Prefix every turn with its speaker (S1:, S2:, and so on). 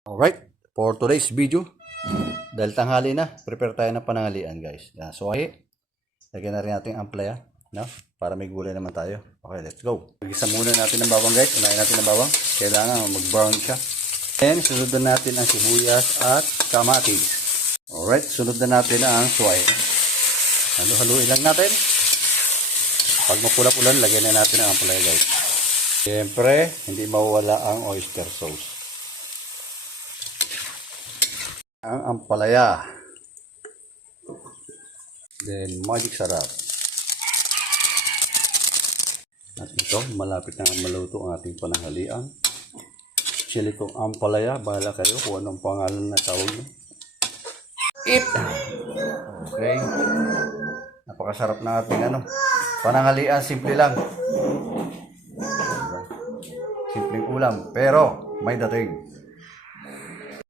S1: Alright, for today's video, dahil tanghali na, prepare tayo ng panangalian guys. So ay, lagyan na rin natin ang amplaya, no? Para may gulay naman tayo. Okay, let's go. Igisa muna natin ng bawang guys. Unahin natin ng bawang. Kailangan mag-brown siya. Then, sunod na natin ang sibuyas at kamatis. Alright, sunod na natin ang suway. Halo-haluin lang natin. Pag mapula-pulan, lagyan na natin ang ampalaya guys. Siyempre, hindi mawala ang oyster sauce. Ang ampalaya. Then, magic sarap. At ito, malapit na maluto ang ating pananghalian. Chili kong ampalaya. Bahala kayo kung anong pangalan na tawag nyo. Okay. Napakasarap na ating ano. Pananghalian, simple lang. Simpleng ulam, pero may dating.